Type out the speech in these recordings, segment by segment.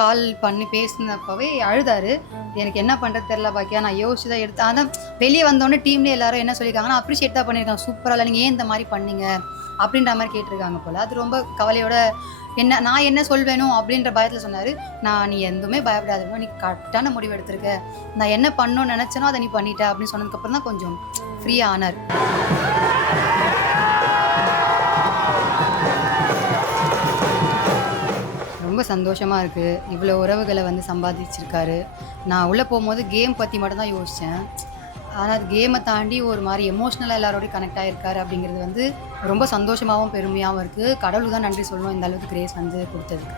கால் பண்ணி பேசினப்பவே அழுதாரு. எனக்கு என்ன பண்ணுறது தெரில பாக்கியா, நான் யோசிச்சு தான் எடுத்தேன். ஆனால் வெளியே வந்தோடனே டீம்லேயே எல்லாரும் என்ன சொல்லியிருக்காங்கன்னா, அப்ரிஷியேட் தான் பண்ணியிருக்காங்க, சூப்பராக இல்லை, நீங்கள் ஏன் இந்த மாதிரி பண்ணீங்க அப்படின்ற மாதிரி கேட்டிருக்காங்க போல். அது ரொம்ப கவலையோட நான் என்ன சொல்வேனோ அப்படின்ற பயத்தில் சொன்னார். நீ எதுவுமே பயப்படாதோ, நீ கரெக்டான முடிவு எடுத்திருக்க, நான் என்ன பண்ணணும்னு நினச்சேனோ அதை நீ பண்ணிட்ட அப்படின்னு சொன்னதுக்கப்புறம் தான் கொஞ்சம் ஃப்ரீயாக ஆனார். ரொம்ப சந்தோஷமாக இருக்குது. இவ்வளோ உறவுகளை வந்து சம்பாதிச்சிருக்காரு. நான் உள்ளே போகும்போது கேம் பற்றி மட்டும்தான் யோசித்தேன். ஆனால் அது கேமை தாண்டி ஒரு மாதிரி எமோஷ்னலாக எல்லாரோடையும் கனெக்ட் ஆகிருக்காரு அப்படிங்கிறது வந்து ரொம்ப சந்தோஷமாகவும் பெருமையாகவும் இருக்குது. கடவுளுக்கு தான் நன்றி சொல்லணும் இந்த அளவுக்கு கிரேஸ் வந்து கொடுத்ததுக்கு.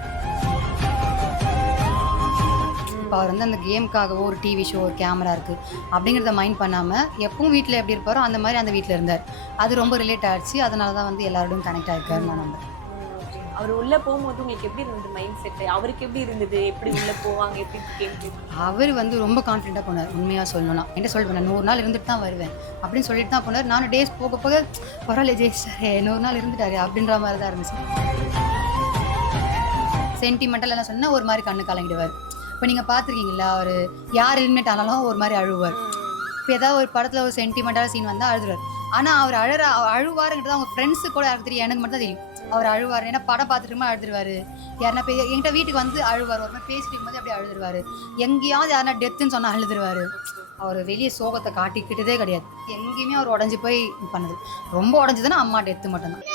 இப்போ அவர் வந்து அந்த கேமுக்காகவோ ஒரு டிவி ஷோ, ஒரு கேமரா இருக்குது அப்படிங்கிறத மைண்ட் பண்ணாமல் எப்பவும் வீட்டில் எப்படி இருப்பாரோ அந்த மாதிரி அந்த வீட்டில் இருந்தார். அது ரொம்ப ரிலேட் ஆகிடுச்சு. அதனால தான் வந்து எல்லாரோடையும் கனெக்ட் ஆகிருக்காரு நான் நம்புறேன். அவர் உள்ளே போகும்போது உங்களுக்கு எப்படி இருந்தது மைண்ட் செட்டு? அவருக்கு எப்படி இருந்தது? எப்படி உள்ளே போவாங்க? எப்படி கேம்? அவர் வந்து ரொம்ப கான்ஃபிடென்ட்டாக போனார். உண்மையாக சொல்லணும்னா என்ன சொல்வேன், 100 நாள் இருந்துட்டு தான் வருவேன் அப்படின்னு சொல்லிட்டு தான் போனார். நானும் டேஸ் போக போக பரவாயில்ல ஜெயிச்சிட்டாரு, 100 நாள் இருந்துட்டாரு அப்படின்ற மாதிரி தான் இருந்துச்சு. சென்டிமெண்டல் எல்லாம் சொன்னால் ஒரு மாதிரி கண்ணு கலங்கிடுவார். இப்போ நீங்கள் பார்த்துருக்கீங்களா, அவர் யார் எலிமினேட் ஆனாலும் ஒரு மாதிரி அழுவார். இப்போ ஏதாவது ஒரு படத்தில் ஒரு சென்டிமெண்டலாக சீன் வந்தால் அழுதுவார். ஆனால் அவர் அழுவாருங்கிறது அவங்க ஃப்ரெண்ட்ஸு கூட யாருக்கு தெரியும், எனக்கு மட்டும் தான் தெரியும் அவர் அழுவார். ஏன்னா படம் பார்த்துட்டுமா அழுதுருவார். யாருன்னா என்கிட்ட வீட்டுக்கு வந்து அழுவார், ஒரு மாதிரி பேசிட்டு இருக்கும்போது அப்படியே அழுதுருவார். எங்கேயாவது யாருன்னா டெத்துன்னு சொன்னால் அழுதுருவார். அவர் வெளியே சோகத்தை காட்டிக்கிட்டதே கிடையாது. எங்கேயுமே அவர் உடஞ்சி போய் பண்ணது. ரொம்ப உடஞ்சதுன்னா அம்மா டெத்து மட்டும்தான்.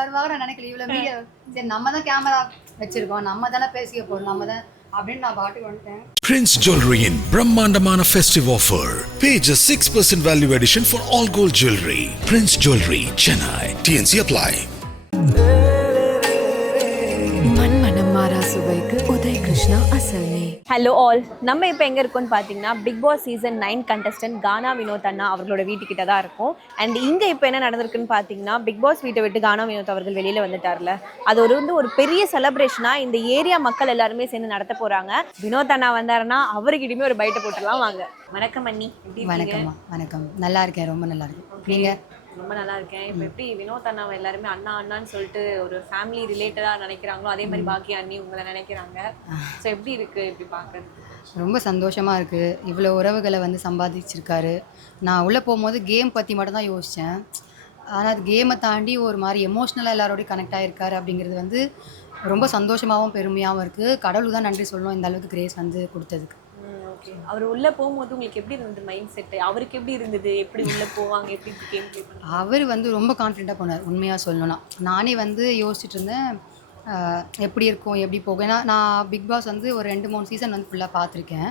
வருவாங்க நான் நினைக்கல. இவ்வளோ மீடியா சரி நம்ம தான் கேமரா வச்சிருக்கோம், நம்ம தானே பேசிக்க போறோம், நம்ம தான் அப்படின்னு நான் பாட்டுக்கு வந்துட்டேன். Prince Jewelry in பிரம்மாண்டமான festive offer. Pay just 6% value addition for all gold jewelry. Prince Jewelry, Chennai. TNC apply. Hello all, நம்ம இப்போ எங்கே இருக்கோம்னு பார்த்தீங்கன்னா பிக் பாஸ் சீசன் 9 கண்டஸ்டன்ட் கானா வினோத் அண்ணா அவர்களோட வீட்டுக்கிட்ட தான் இருக்கும். அண்ட் இங்கே இப்போ என்ன நடந்திருக்குன்னு பார்த்தீங்கன்னா, பிக் பாஸ் வீட்டை விட்டு கானா வினோத் அவர்கள் வெளியில் வந்துட்டார்ல, அது ஒரு பெரிய செலிப்ரேஷனாக இந்த ஏரியா மக்கள் எல்லாருமே சேர்ந்து நடத்த போகிறாங்க. வினோத் அண்ணா வந்தாருன்னா அவருக்கிட்டயுமே ஒரு பைட்டை போட்டுடலாம் வாங்க. வணக்கம் அண்ணி. வணக்கம்மா. வணக்கம், நல்லா இருக்கேன், ரொம்ப நல்லா இருக்கேன். நீங்கள்? ரொம்ப நல்லா இருக்கேன். இப்போ எப்படி வினோத் அண்ணாவை எல்லாருமே அண்ணா அண்ணான்னு சொல்லிட்டு ஒரு ஃபேமிலி ரிலேட்டடாக நினைக்கிறாங்களோ அதே மாதிரி பாக்கி அண்ணி உங்களை நினைக்கிறாங்க. ஸோ எப்படி இருக்குது இப்படி பார்க்குறது? ரொம்ப சந்தோஷமாக இருக்குது. இவ்வளோ உறவுகளை வந்து சம்பாதிச்சிருக்காரு. நான் உள்ளே போகும்போது கேம் பற்றி மட்டும்தான் யோசித்தேன். ஆனால் அது கேமை தாண்டி ஒரு மாதிரி எமோஷ்னலாக எல்லாரோடையும் கனெக்ட் ஆகிருக்காரு அப்படிங்கிறது வந்து ரொம்ப சந்தோஷமாகவும் பெருமையாகவும் இருக்குது. கடவுளுக்கு தான் நன்றி சொல்லணும் இந்த அளவுக்கு கிரேஸ் வந்து கொடுத்ததுக்கு. அவர் உள்ளே போகும்போது உங்களுக்கு எப்படி இருந்தது மைண்ட் செட்டு? அவருக்கு எப்படி இருந்தது? எப்படி உள்ளே போவாங்க? எப்படி கேம் ப்ளே பண்ணுவாங்க? அவர் வந்து ரொம்ப கான்ஃபிடென்ட்டாக போனார். உண்மையாக சொல்லணும்னா நானே வந்து யோசிச்சுட்டு இருந்தேன் எப்படி இருக்கும், எப்படி போகும். ஏன்னா நான் பிக் பாஸ் வந்து ஒரு 2-3 சீசன் வந்து ஃபுல்லாக பார்த்துருக்கேன்.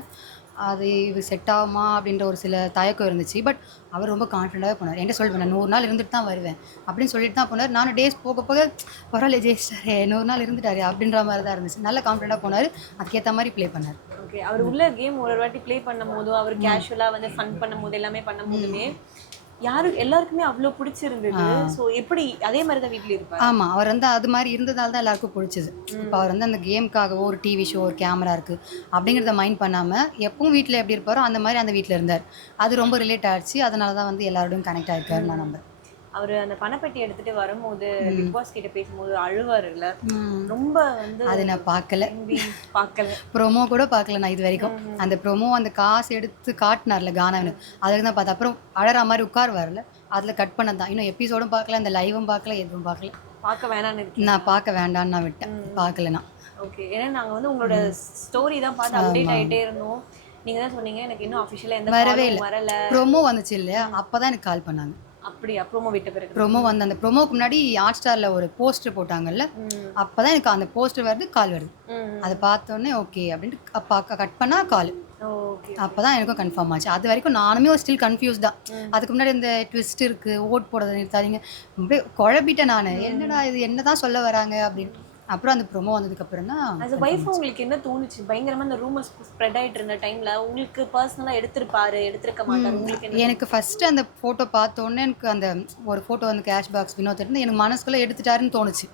அது இது செட் ஆகுமா அப்படின்ற ஒரு சில தயக்கம் இருந்துச்சு. பட் அவர் ரொம்ப கான்ஃபிடென்ட்டாகவே போனார். என்கிட்ட சொல்வேன் நான் 100 நாள் இருந்துட்டு தான் வருவேன் அப்படின்னு சொல்லிட்டு தான் போனார். நானும் டேஸ் போக போக பரவாயில்ல ஜெயிச்சிட்டாரே 100 நாள் இருந்துட்டாரு அப்படின்ற மாதிரி தான் இருந்துச்சு. நல்ல கான்ஃபிடென்ட்டாக போனார். அதுக்கேற்ற மாதிரி ப்ளே பண்ணார். ஓகே. அவர் உள்ள கேம் ஒரு வாட்டி ப்ளே பண்ணும்போதும் அவர் கேஷுவலாக வந்து ஃபன் பண்ணும்போது எல்லாமே பண்ணும்போதுமே எல்லாருக்குமே அவ்வளோ பிடிச்சிருந்தது. ஸோ எப்படி அதே மாதிரி தான் வீட்டில் இருப்பார்? ஆமாம், அவர் வந்து அது மாதிரி இருந்ததால் தான் எல்லாருக்கும் பிடிச்சது. இப்போ அவர் வந்து அந்த கேமுக்காகவோ ஒரு டிவி ஷோ ஒரு கேமரா இருக்குது அப்படிங்கிறத மைண்ட் பண்ணாமல் எப்பவும் வீட்டில் எப்படி இருப்பாரோ அந்த மாதிரி அந்த வீட்டில் இருந்தார். அது ரொம்ப ரிலேட் ஆகிடுச்சு. அதனால தான் வந்து எல்லாரோடையும் கனெக்ட் ஆகிருக்காரு நான் நம்புறேன். அவர் அந்த பணப்பெட்டி எடுத்துட்டு வரும்போது பிக் பாஸ் கிட்ட பேசும்போது அழுவாருல்ல, ரொம்ப வந்து அதை நான் பார்க்கல. ப்ரொமோ கூட பார்க்கல நான் இது வரைக்கும். அந்த ப்ரொமோ அந்த காசு எடுத்து காட்டினார்ல கானாவின், அதுக்கு தான் பார்த்தேன். அப்புறம் அழற மாதிரி உட்காருவார்ல, அதில் கட் பண்ணது தான். இன்னும் எபிசோடும் பார்க்கல, அந்த லைவும் பார்க்கல, எதுவும் பார்க்கல. பார்க்க வேணான்னு நான் பார்க்க வேண்டான்னு நான் விட்டேன், பார்க்கலண்ணா. ஓகே. ஏன்னா நாங்கள் வந்து உங்களோட ஸ்டோரி தான் பார்த்து அப்டேட் ஆகிட்டே இருந்தோம். நீங்கள் தான் சொன்னீங்க எனக்கு இன்னும் அஃபிஷியலாக எந்த வரவே வரல. ப்ரொமோ வந்துச்சு இல்லையா, அப்போ தான் எனக்கு கால் பண்ணாங்க. அப்படியா? ப்ரோமோ விட்ட பிறகு? ப்ரோமோ வந்து அந்த ப்ரோமோக்கு முன்னாடி ஹாட் ஸ்டாரில் ஒரு போஸ்டர் போட்டாங்கல்ல, அப்போ தான் எனக்கு அந்த போஸ்டர் வருது, கால் வருது. அதை பார்த்தோன்னே ஓகே அப்படின்ட்டு அப்போ கட் பண்ணால் கால். அப்போ தான் எனக்கும் கன்ஃபார்ம் ஆச்சு. அது வரைக்கும் நானுமே ஒரு ஸ்டில் கன்ஃபியூஸ் தான். அதுக்கு முன்னாடி இந்த ட்விஸ்ட் இருக்குது, ஓட் போடுறதை நிறுத்தாதீங்க, அப்படியே குழப்பிட்டேன் நான். என்னடா இது, என்ன தான் சொல்ல வராங்க அப்படின்னு. அப்புறம் அந்த ப்ரோமோ வந்ததுக்கப்புறம் தான் அது வைஃப் உங்களுக்கு என்ன தோணுச்சு? பயங்கரமாக அந்த ரூமர்ஸ் ஸ்ப்ரெட் ஆகிட்டு இருந்த டைமில் உங்களுக்கு பர்சனலாக எடுத்திருக்க மாட்டார் உங்களுக்கு? எனக்கு ஃபஸ்ட்டு அந்த ஃபோட்டோ பார்த்தோன்னே எனக்கு அந்த ஒரு ஃபோட்டோ வந்து கேஷ் பாக்ஸ் வினோத் இருந்து எனக்கு மனசுக்குள்ளே எடுத்துட்டாருன்னு தோணுச்சு.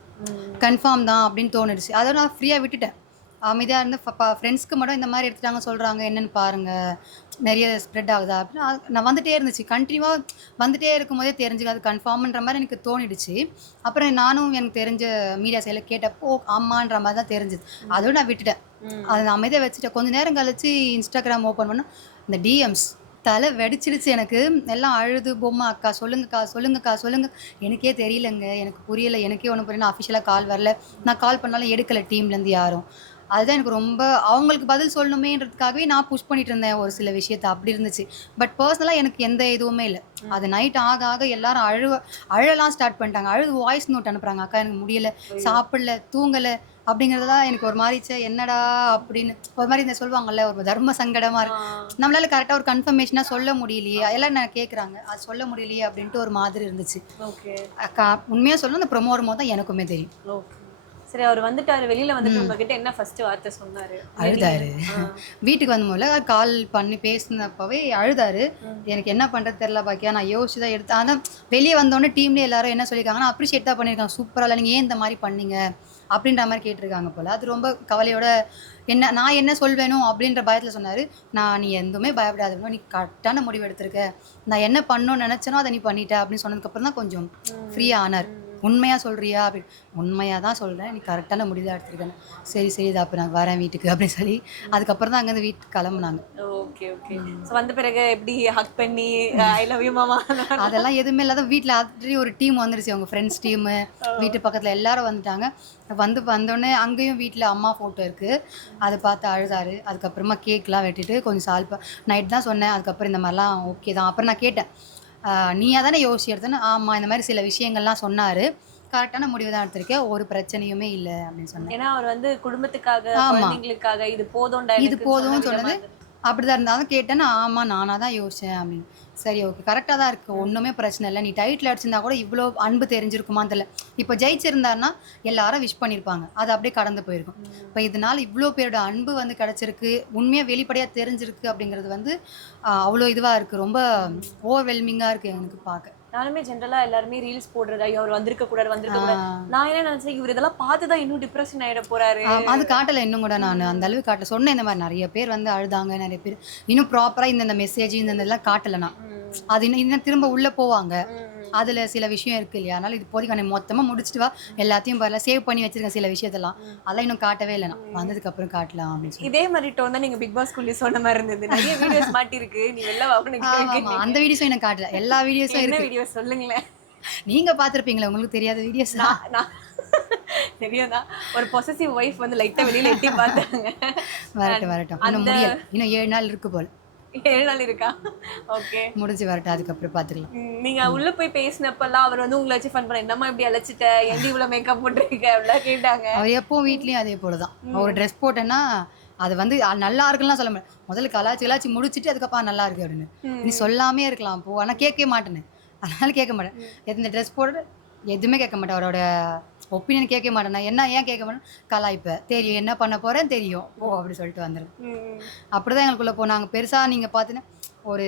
கன்ஃபார்ம் தான் அப்படின்னு தோணுச்சு. அதை நான் ஃப்ரீயாக விட்டுட்டேன். அமைதியாக இருந்து ஃப்ரெண்ட்ஸ்க்கு மட்டும் இந்த மாதிரி எடுத்துட்டாங்க சொல்கிறாங்க, என்னென்னு பாருங்கள், நிறைய ஸ்ப்ரெட் ஆகுதா அப்படின்னு நான் வந்துகிட்டே இருந்துச்சு. கண்டினியூவாக வந்துகிட்டே இருக்கும் போதே தெரிஞ்சுக்க அது கன்ஃபார்ம்ன்ற மாதிரி எனக்கு தோணிடுச்சு. அப்புறம் நானும் எனக்கு தெரிஞ்ச மீடியா சைடில் கேட்டப்போ ஆமான்ற மாதிரி தான் தெரிஞ்சுது. அதோடு நான் விட்டுட்டேன். அதை நான் அமைதியாக வச்சுட்டேன். கொஞ்சம் நேரம் கழிச்சு இன்ஸ்டாகிராம் ஓப்பன் பண்ணால் இந்த டிஎம்ஸ் தலை வெடிச்சிடுச்சு எனக்கு. எல்லாம் அழுது பொம்மை அக்கா சொல்லுங்கக்கா சொல்லுங்கக்கா சொல்லுங்க, எனக்கே தெரியலங்க, எனக்கு புரியலை, எனக்கே ஒன்றும் புரியல, அஃபிஷியலாக கால் வரல, நான் கால் பண்ணாலும் எடுக்கலை டீம்லேருந்து யாரும். அதுதான் எனக்கு ரொம்ப அவங்களுக்கு பதில் சொல்லணுமேன்றதுக்காகவே நான் புஷ் பண்ணிட்டு இருந்தேன் ஒரு சில விஷயத்த. அப்படி இருந்துச்சு. பட் பர்சனலாக எனக்கு எந்த இதுவுமே இல்லை. அது நைட் ஆக ஆக எல்லாரும் அழலாம் ஸ்டார்ட் பண்ணிட்டாங்க. அழுது வாய்ஸ் நோட் அனுப்புகிறாங்க, அக்கா எனக்கு முடியலை, சாப்பிடல, தூங்கலை அப்படிங்கிறதுலாம் எனக்கு ஒரு மாதிரி என்னடா அப்படின்னு ஒரு மாதிரி இந்த சொல்லுவாங்கல்ல, ஒரு தர்ம சங்கடமாக இருக்கு. நம்மளால கரெக்டாக ஒரு கன்ஃபர்மேஷனாக சொல்ல முடியலையே, அதெல்லாம் நான் கேட்குறாங்க, அது சொல்ல முடியலையே அப்படின்ட்டு ஒரு மாதிரி இருந்துச்சு. அக்கா உண்மையாக சொல்லணும், அந்த ப்ரொமோ வரும்போது தான் எனக்குமே தெரியும். சரி, அவர் வந்துட்டாரு, வெளியில வந்துட்டு உங்ககிட்ட என்ன ஃபர்ஸ்ட் வார்த்தை சொன்னாரு? அழுதாரு. வீட்டுக்கு வந்து முதல்ல கால் பண்ணி பேசினப்பவே அழுதாரு. எனக்கு என்ன பண்ணுறது தெரியல பாக்கியா, நான் யோசிச்சு தான் எடுத்தேன். ஆனால் வெளியே வந்தோடனே டீம்லேயே எல்லாரும் என்ன சொல்லியிருக்காங்கன்னா, அப்ரிஷியேட் தான் பண்ணியிருக்காங்க, சூப்பராக இல்லை, நீங்கள் ஏன் இந்த மாதிரி பண்ணீங்க அப்படின்ற மாதிரி கேட்டிருக்காங்க போல். அது ரொம்ப கவலையோட நான் என்ன சொல்வேணும் அப்படின்ற பயத்தில் சொன்னார். நீ எதுவுமே பயப்படாத, நீ கரெக்டான முடிவு எடுத்திருக்க, நான் என்ன பண்ணணும்னு நினச்சேனோ அதை நீ பண்ணிட்ட அப்படின்னு சொன்னதுக்கப்புறம் தான் கொஞ்சம் ஃப்ரீயாக ஆனார். உண்மையாக சொல்கிறியா அப்படின்னு. உண்மையாக தான் சொல்கிறேன், நீ கரெக்டான முடிவு தான் எடுத்துருக்கேன். சரி சரி இது அப்போ நான் வரேன் வீட்டுக்கு அப்படின்னு சொல்லி அதுக்கப்புறம் தான் அங்கேருந்து வீட்டுக்கு கிளம்புனாங்க. Okay okay. ஸோ வந்த பிறகு எப்படி ஹக் பண்ணி ஐ லவ் யூ மாமா அதெல்லாம் எதுவுமே இல்லாத வீட்டில் ஆல்ரெடி ஒரு டீம் வந்துருச்சு, அவங்க ஃப்ரெண்ட்ஸ் டீமு, வீட்டு பக்கத்தில் எல்லாரும் வந்துட்டாங்க. வந்தோடனே அங்கேயும் வீட்டில் அம்மா ஃபோட்டோ இருக்குது, அதை பார்த்து அழுதாரு. அதுக்கப்புறமா கேக்லாம் வெட்டிட்டு கொஞ்சம் நைட் தான் சொன்னேன். அதுக்கப்புறம் இந்த மாதிரிலாம் ஓகே தான். அப்புறம் நான் கேட்டேன், நீயா தானே யோசிச்சு எடுத்தேன்னு. ஆமாம், இந்த மாதிரி சில விஷயங்கள்லாம் சொன்னார், கரெக்டான முடிவு தான் எடுத்திருக்கேன், ஒரு பிரச்சனையுமே இல்லை அப்படின்னு சொன்னேன். ஏன்னா அவர் வந்து குடும்பத்துக்காக குழந்தைங்களுக்காக இது போதும்னு சொன்னது அப்படிதான் இருந்தாலும் கேட்டேன்னா, ஆமாம் நானாக தான் யோசித்தேன் அப்படின்னு. சரி ஓகே, கரெக்டாக தான் இருக்குது, ஒன்றுமே பிரச்சனை இல்லை, நீ டைட்டில் அடிச்சிருந்தா கூட இவ்வளோ அன்பு தெரிஞ்சிருக்குமான்னு தெரியல. இப்போ ஜெயிச்சிருந்தாருன்னா எல்லாரும் விஷ் பண்ணியிருப்பாங்க, அது அப்படியே கடந்து போயிருக்கும். இப்போ இதனால் இவ்வளோ பேரோட அன்பு வந்து கிடச்சிருக்கு, உண்மையாக வெளிப்படையாக தெரிஞ்சிருக்கு அப்படிங்கிறது வந்து அவ்வளோ இதுவாக இருக்குது, ரொம்ப ஓவர்வெல்மிங்காக இருக்குது எனக்கு பார்க்க. நானுமே ஜென்ரலா எல்லாருமே ரீல்ஸ் போடுறது, ஐயோ அவர் வந்திருக்க கூடாது. நான் என்ன நினைச்சேன், இவர் இதெல்லாம் பார்த்துதான் இன்னும் டிப்ரெஷன் ஆயிட போறாரு. அது காட்டல இன்னும் கூட, நான் அந்த அளவு காட்டல. சொன்னேன் இந்த மாதிரி நிறைய பேர் வந்து அழுதாங்க, நிறைய பேர் இன்னும் ப்ராப்பரா இந்த மெசேஜ் இந்த இதெல்லாம் காட்டல. நான் அது இன்னும் திரும்ப உள்ள போவாங்க, அதுல சில விஷயம் இருக்கு இல்லையா, அதனால இது போதிக்கான மொத்தமா முடிச்சுட்டு வா, எல்லாத்தையும் பரவாயில்ல சேவ் பண்ணி வச்சிருக்கேன் சில விஷயத்தெல்லாம், அதெல்லாம் இன்னும் காட்டவே இல்லை. நான் வந்ததுக்கு அப்புறம் காட்டலாம் அப்படின்னு சொல்லி. இதே மாதிரி டோன் தான் நீங்க பிக் பாஸ் குள்ளே சொன்ன மாதிரி இருந்தது. நிறைய வீடியோஸ் மாட்டி இருக்கு, நீ வெளில வாங்க. அந்த வீடியோஸும் எனக்கு காட்டல, எல்லா வீடியோஸும் இருக்கு. வீடியோ சொல்லுங்களேன். நீங்க பாத்திருப்பீங்களா, உங்களுக்கு தெரியாத வீடியோஸ்? தெரியாதா, ஒரு பொசசிவ் வைஃப் வந்து லைட்டா வெளியில எட்டி பார்த்தாங்க. வரட்டும் இன்னும் முடியல, இன்னும் 7 நாள் இருக்கு போல். 7 நாள் இருக்கா? ஓகே, முடிஞ்சு வரட்டும், அதுக்கப்புறம் பாத்துக்கலாம். நீங்க உள்ள போய் பேசினப்பெல்லாம் அவர் வந்து உங்களை வச்சு ஃபன் பண்ண, என்னம்மா இப்படி அழைச்சிட்ட, எந்த இவ்வளவு மேக்கப் போட்டிருக்க அப்படிலாம் கேட்டாங்க. அவர் எப்பவும் வீட்லயும் அதே போலதான், ஒரு ட்ரெஸ் போட்டேன்னா அது வந்து நல்லா இருக்குன்னு சொல்ல முடியாது. முதல்ல கலாச்சி முடிச்சுட்டு அதுக்கப்புறம் நல்லா இருக்கு அப்படின்னு. நீ சொல்லாமே இருக்கலாம் போ. ஆனால் கேட்கவே மாட்டேன்னு. அதனால கேட்க மாட்டேன். எந்த ட்ரெஸ் போட்டு எதுவுமே கேட்க மாட்டேன். அவரோட ஒப்பீனியன் கேட்க மாட்டேன். நான் என்ன ஏன் கேட்க மாட்டேன், கலாய்ப்பேன். தெரியும் என்ன பண்ண போறேன்னு தெரியும் போ அப்படி சொல்லிட்டு வந்துடுவேன். அப்படிதான் எங்களுக்குள்ள போனாங்க. பெருசா நீங்க பார்த்தீங்கன்னா ஒரு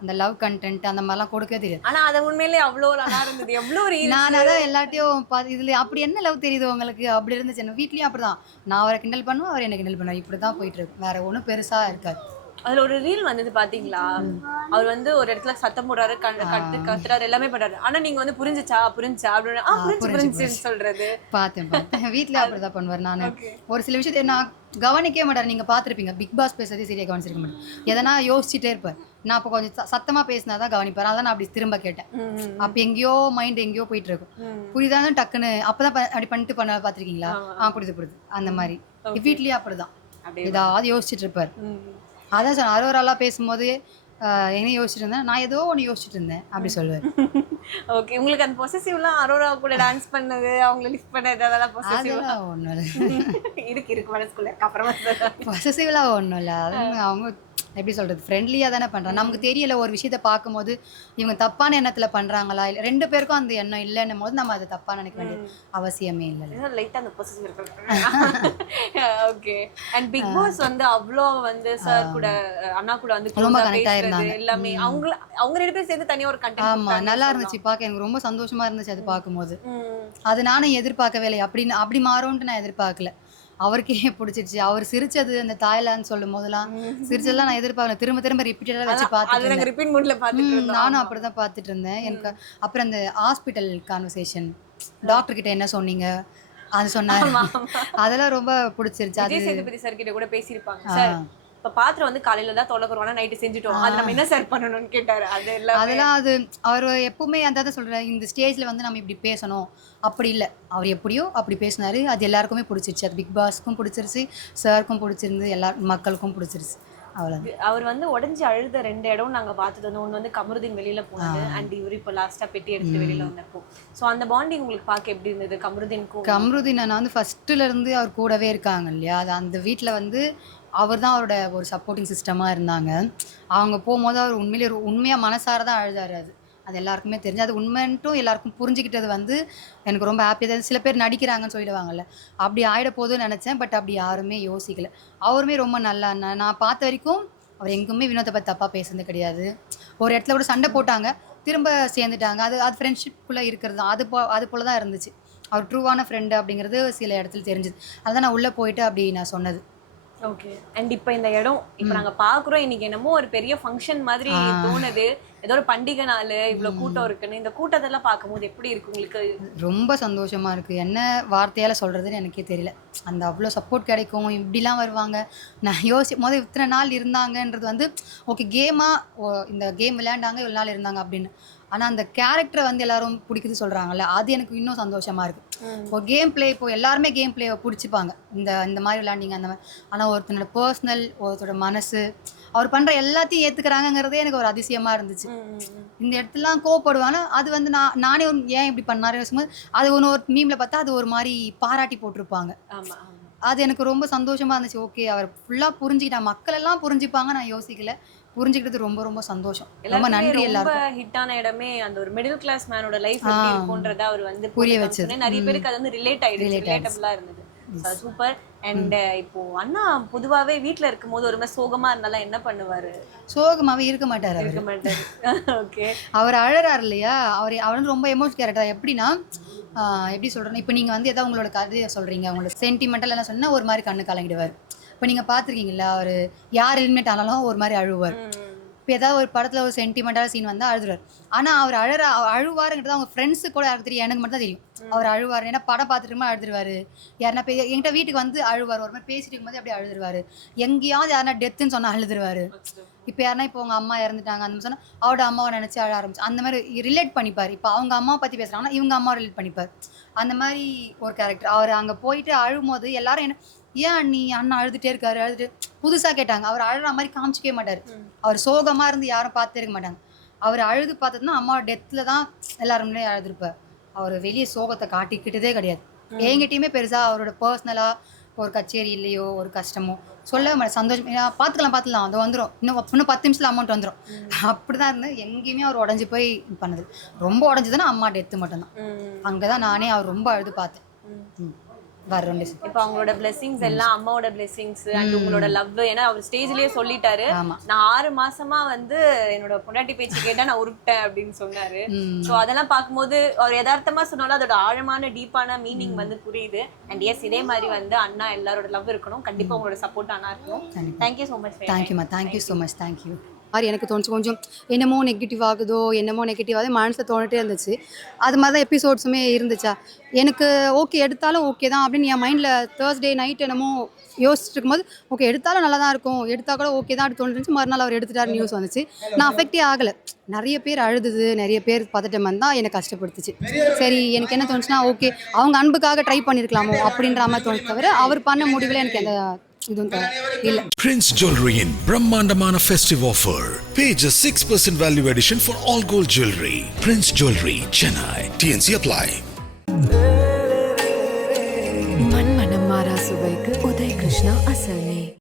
அந்த லவ் கண்டென்ட் அந்த மாதிரிலாம் கொடுக்கவே தெரியாது. ஆனா அது உண்மையிலேயே அவ்வளோ நல்லா இருந்தது. எவ்வளோ நான் அதான் எல்லாத்தையும் இதுல அப்படி என்ன லவ் தெரியுது உங்களுக்கு அப்படி இருந்துச்சு. என்ன வீட்லயும் அப்படிதான். நான் அவரை கிண்டல் பண்ணுவேன், அவர் என்ன கிண்டல் பண்ணுவார். இப்படிதான் போயிட்டு இருக்கு. வேற ஒன்றும் பெருசா இருக்காது. அதுல ஒரு ரீல் வந்தது பாத்தீங்களா? அவர் வந்து ஒரு இடத்துல சத்தம் போடுறாரு, கத்துறாரு, எல்லாமே பண்றாரு. ஆனா நீங்க வந்து புரிஞ்சுச்சா அப்படின்னு புரிஞ்சுன்னு சொல்றது பார்த்தேன். வீட்ல அப்படிதான் பண்ணுவார். நான் ஒரு சில விஷயத்தை நான் கவனிக்கவே மாட்டார். நீங்க பாத்திருப்பீங்க, பிக் பாஸ் பேசுறதே சரியா கவனிச்சிருக்க மாட்டேன். எதனா யோசிச்சுட்டே இருப்பார். நான் அப்போ கொஞ்சம் சத்தமா பேசினாதான் கவனிப்பார். அதான் நான் அப்படி திரும்ப கேட்டேன். அப்ப எங்கேயோ மைண்ட் எங்கேயோ போயிட்டு இருக்கும். புரியுதான்னு டக்குன்னு அப்பதான் அப்படி பண்ணிட்டு பண்ண பாத்திருக்கீங்களா? புரியுது அந்த மாதிரி. வீட்லயே அப்படிதான் ஏதாவது யோசிச்சுட்டு இருப்பார். அதான் சொன்னேன், அரோராலாம் பேசும்போது என்ன யோசிச்சுட்டு இருந்தேன், நான் ஏதோ ஒன்று யோசிச்சுட்டு இருந்தேன் அப்படி சொல்லுவேன். ஓகே, உங்களுக்கு அந்த பொசசிவ்லாம் அரோரா கூட டான்ஸ் பண்ணது, அவங்கள லிஃப்ட் பண்ணது அதெல்லாம் பொசசிவ்லாம் ஒன்றும் இல்லை. இருக்கு மனசுக்குள்ள. அப்புறமா பொசசிவ்லாம் ஒன்றும் இல்லை. அது அவங்க எப்படி சொல்கிறது, ஃப்ரெண்ட்லியாக தானே பண்ணுறாங்க. நமக்கு தெரியல ஒரு விஷயத்த பார்க்கும்போது இவங்க தப்பான எண்ணத்தில் பண்ணுறாங்களா, இல்லை 2 பேருக்கும் அந்த எண்ணம் இல்லைன்னும் போது நம்ம அதை தப்பாக நினைக்க வேண்டிய அவசியமே இல்லை. லைட்டாக அந்த possessive okay. And big boss வந்து அவ்வளோ வந்து சார் கூட அண்ணா கூட வந்து ரொம்ப கனெக்டாக இருந்தாங்க எல்லாமே. அவங்க 2 பேரும் சேர்ந்து தனியாக ஒரு கண்டென்ட். ஆமாம், நல்லா இருந்துச்சு பார்க்க. எனக்கு ரொம்ப சந்தோஷமா இருந்துச்சு அது பார்க்கும்போது. அது நானும் எதிர்பார்க்கவே இல்லை. அப்படி மாறும்ன்ட்டு நான் எதிர்பார்க்கல. அவருக்கே பிடிச்சிருச்சு. அவர் சிரிச்சது அந்த தாய்லாந்து சொல்லும் போதெல்லாம் சிரிச்சதெல்லாம் நான் எதிர்பார்க்கல. திரும்ப ரிப்பீட்டடா வச்சு பார்த்துட்டு நானும் அப்படிதான் பார்த்துட்டு இருந்தேன். எனக்கு அப்புறம் அந்த ஹாஸ்பிட்டல் கான்வர்சேஷன், டாக்டர் கிட்ட என்ன சொன்னீங்க அது சொன்னாரு, அதெல்லாம் ரொம்ப பிடிச்சிருச்சு. அது சார் கிட்ட கூட பேசியிருப்பாங்க. சார் இப்ப பாத்திரம் வந்து காலையில தான் தொலைக்கிறோம், நைட்டு செஞ்சுட்டோம், அது நம்ம என்ன சார் பண்ணணும்னு கேட்டாரு. அதெல்லாம் அது அவர் எப்பவுமே அந்த சொல்றாரு, இந்த ஸ்டேஜ்ல வந்து நம்ம இப்படி பேசணும் அப்படி இல்லை. அவர் எப்படியோ அப்படி பேசினாரு. அது எல்லாருக்குமே பிடிச்சிருச்சு. அது பிக் பாஸ்க்கும் பிடிச்சிருச்சு, சாருக்கும் பிடிச்சிருந்து, எல்லா மக்களுக்கும் பிடிச்சிருச்சு. அவர் வந்து உடஞ்சி அழுத 2 இடம் நாங்க பார்த்தது வந்து, ஒன்று வந்து கமருதீன் வெளியில போனது, அண்ட் இவர் இப்போ லாஸ்டா பெட்டி எடுத்து வெளியில வந்திருக்கோம். ஸோ அந்த பாண்டிங் உங்களுக்கு பார்க்க எப்படி இருந்தது? கமருதீன் நான் வந்து ஃபர்ஸ்ட்ல இருந்து அவர் கூடவே இருக்காங்க இல்லையா, அது அந்த வீட்டில் வந்து அவர் தான் அவரோட ஒரு சப்போர்ட்டிங் சிஸ்டமாக இருந்தாங்க. அவங்க போகும்போது அவர் உண்மையாக மனசார தான் அழுதாரு. அது எல்லாருக்குமே தெரிஞ்சு, அது உண்மைன்ட்டும் எல்லாருக்கும் புரிஞ்சுக்கிட்டது வந்து எனக்கு ரொம்ப ஹாப்பியாக தான். சில பேர் நடிக்கிறாங்கன்னு சொல்லிடுவாங்கல்ல, அப்படி ஆகிட போதுன்னு நினச்சேன். பட் அப்படி யாருமே யோசிக்கல. அவருமே ரொம்ப நல்லா நான் பார்த்த வரைக்கும் அவர் எங்குமே வினோத்தை பற்றி தப்பாக பேசுனது கிடையாது. ஒரு இடத்துல கூட சண்டை போட்டாங்க, திரும்ப சேர்ந்துட்டாங்க. அது ஃப்ரெண்ட்ஷிப்புக்குள்ளே இருக்கிறது தான். அது போல தான் இருந்துச்சு. அவர் ட்ரூவான ஃப்ரெண்டு அப்படிங்கிறது சில இடத்துல தெரிஞ்சுது. அதுதான் நான் உள்ளே போயிட்டு அப்படி நான் சொன்னது. ஓகே. அண்ட் இப்போ இந்த இடம் இப்போ நாங்க பாக்குறோம், இன்னைக்கு என்னமோ ஒரு பெரிய ஃபங்க்ஷன் மாதிரி தோணுது. ஏதோ ஒரு பண்டிகை நாள், இவ்வளவு கூட்டம் இருக்குன்னு. இந்த கூட்டத்தெல்லாம் பார்க்கும்போது எப்படி இருக்கு உங்களுக்கு? ரொம்ப சந்தோஷமா இருக்கு. என்ன வார்த்தையால சொல்றதுன்னு எனக்கே தெரியல. அந்த அவ்வளோ சப்போர்ட் கிடைக்கும், இப்படிலாம் வருவாங்க. நான் முதல் இத்தனை நாள் இருந்தாங்கன்றது வந்து ஓகே, இந்த கேம் விளையாண்டாங்க, இவ்வளோ நாள் இருந்தாங்க அப்படின்னு. ஆனால் அந்த கேரக்டரை வந்து எல்லாரும் பிடிக்குது சொல்கிறாங்கல்ல, அது எனக்கு இன்னும் சந்தோஷமாக இருக்குது. ஒரு கேம் பிளே, இப்போ எல்லாருமே கேம் பிளேவை பிடிச்சிப்பாங்க, இந்த மாதிரி விளையாண்டிங்க அந்த மாதிரி. ஆனால் ஒருத்தனோட பர்சனல், ஒருத்தரோட மனசு, அவர் பண்ணுற எல்லாத்தையும் ஏற்றுக்கிறாங்கங்கிறதே எனக்கு ஒரு அதிசயமாக இருந்துச்சு. இந்த இடத்துலலாம் கோவப்படுவாங்க. அது வந்து நானே ஏன் இப்படி பண்ணாரு யோசிக்கும்போது, அது ஒரு மீமில் பார்த்தா அது ஒரு மாதிரி பாராட்டி போட்டிருப்பாங்க. அது எனக்கு ரொம்ப சந்தோஷமாக இருந்துச்சு. ஓகே, அவர் ஃபுல்லாக புரிஞ்சுக்கிட்டா, மக்கள் எல்லாம் புரிஞ்சுப்பாங்க நான் யோசிக்கல. புரிஞ்சுக்கிட்டது ரொம்ப ரொம்ப சந்தோஷம். ரொம்ப நன்றி. எல்லாரும் ஹிட்டான இடமே அந்த ஒரு மிடில் கிளாஸ் மேனோட லைஃப் எப்படி இருக்கும்ன்றத அவர் வந்து புரிய வச்சது. நிறைய பேருக்கு அது வந்து ரிலேட்டபிளா இருந்தது. சூப்பர். அண்ட் இப்போ அண்ணா பொதுவாவே வீட்ல இருக்கும்போது ஒரு மாதிரி சோகமா இருந்தாலும் என்ன பண்ணுவாரு? சோகமாவே இருக்க மாட்டாரு. ஓகே. அவர் அழறாரு இல்லையா, அவர் வந்து ரொம்ப எமோஷனல் கேரக்டர். எப்படின்னா எப்படி சொல்றேன்னா, இப்போ நீங்க வந்து ஏதாவது உங்களோட கதையை சொல்றீங்க, உங்களோட சென்டிமெண்டல் எல்லாம் சொன்னா ஒரு மாதிரி கண்ணு கலங்கிடுவார். இப்போ நீங்கள் பார்த்துருக்கீங்களா, அவர் யார் எலிமினேட் ஆனாலும் ஒரு மாதிரி அழுவார். இப்போ ஏதாவது ஒரு படத்தில் ஒரு சென்டிமெண்டான சீன் வந்தால் அழுதுவார். ஆனால் அவர் அழுவாருங்கிறது அவங்க ஃப்ரெண்ட்ஸு கூட யாருக்கு தெரியும், எனக்கு மட்டும் தான் தெரியும் அவர் அழுவார். ஏன்னா படம் பார்த்துட்டு அழுதுருவார். யாருன்னா என்கிட்ட வீட்டுக்கு வந்து அழுவார். ஒரு மாதிரி பேசிட்டு இருக்கும்போது அப்படியே அழுதுருவார். எங்கேயாவது யாருன்னா டெத்துன்னு சொன்னால் அழுதுருவார். இப்போ யாருன்னா இப்போ உங்கள் அம்மா இறந்துட்டாங்க அந்த சொன்னால் அவரோட அம்மாவை நினச்சி அழ ஆரம்பிச்சு அந்த மாதிரி ரிலேட் பண்ணிப்பார். இப்போ அவங்க அம்மாவை பற்றி பேசுகிறாங்கன்னா இவங்க அம்மாவை ரிலேட் பண்ணிப்பார். அந்த மாதிரி ஒரு கேரக்டர். அவர் அங்கே போயிட்டு அழும்போது எல்லாரும் என்ன, ஏன் நீ அண்ணா அழுதுட்டே இருக்காரு, அழுதுட்டு புதுசாக கேட்டாங்க. அவர் அழுற மாதிரி காமிச்சிக்கவே மாட்டார். அவர் சோகமாக இருந்து யாரும் பார்த்து இருக்க மாட்டாங்க. அவர் அழுது பார்த்ததுன்னா அம்மாவோட டெத்தில் தான் எல்லாருமே அழுதுருப்பார். அவர் வெளியே சோகத்தை காட்டிக்கிட்டதே கிடையாது. என்கிட்டயுமே பெருசாக அவரோட பர்சனலாக ஒரு கச்சேரி இல்லையோ ஒரு கஷ்டமோ சொல்லவே மாட்டேன். சந்தோஷம் பார்த்துக்கலாம் அது வந்துடும், இன்னும் 10 நிமிஷத்தில் அமௌண்ட் வந்துடும். அப்படி தான் இருந்தது. எங்கேயுமே அவர் உடஞ்சி போய் இது பண்ணது. ரொம்ப உடஞ்சதுன்னா அம்மா டெத்து மட்டும்தான். அங்கே தான் நானே அவர் ரொம்ப அழுது பார்த்தேன். வர இப்போ அவங்களோட பிளெஸிங்ஸ் எல்லாம் அம்மாவோட பிளெஸிங்ஸ் அண்ட் உங்களோட லவ். ஏன்னா அவர் ஸ்டேஜ்லயே சொல்லிட்டாரு, நான் 6 மாசமா வந்து என்னோட பொண்டாட்டி பேச்சு கேட்டா நான் உருப்பிட்டேன் அப்படின்னு சொன்னாரு. ஸோ அதெல்லாம் பார்க்கும்போது அவர் யதார்த்தமா சொன்னாலும் அதோட ஆழமான டீப்பான மீனிங் வந்து புரியுது. அண்ட் எஸ், இதே மாதிரி வந்து அண்ணா எல்லாரோட லவ் இருக்கணும், கண்டிப்பா உங்களோட சப்போர்ட் அண்ணா இருக்கணும். Thank you so much. தேங்க்யூம்மா, தேங்க்யூ ஸோ மச். தேங்க்யூ. மாதிரி எனக்கு தோணுச்சு, கொஞ்சம் என்னமோ நெகட்டிவ் ஆகுதோ என்னமோ நெகட்டிவாகவே மனசில் தோணிட்டே இருந்துச்சு. அது மாதிரி தான் எபிசோட்ஸுமே இருந்துச்சா. எனக்கு ஓகே எடுத்தாலும் ஓகே தான் அப்படின்னு என் மைண்டில் தேர்ஸ்டே நைட் என்னமோ யோசிச்சுட்டு இருக்கும்போது ஓகே எடுத்தாலும் நல்லா தான் இருக்கும், எடுத்தால் கூட ஓகே தான் அப்படி தோணுச்சு. மறுநாள் அவர் எடுத்துட்டாரு நியூஸ் வந்துச்சு. நான் அஃபெக்டே ஆகலை. நிறைய பேர் அழுதுது, நிறைய பேர் பதட்டம் தான் எனக்கு கஷ்டப்படுத்துச்சு. சரி எனக்கு என்ன தோணுச்சுன்னா ஓகே அவங்க அன்புக்காக ட்ரை பண்ணியிருக்கலாமோ அப்படின்ற மாதிரி தோணுச்சு தவிர அவர் பண்ண முடிவில் எனக்கு எந்த Prince Jewelry in Brahmandamana festive offer. Pay just 6% value addition for all gold jewelry. Prince Jewelry, Chennai. TNC apply. மண்மனம் மாறா சுவைக்கு உதய் கிருஷ்ணா அசல் நெய்.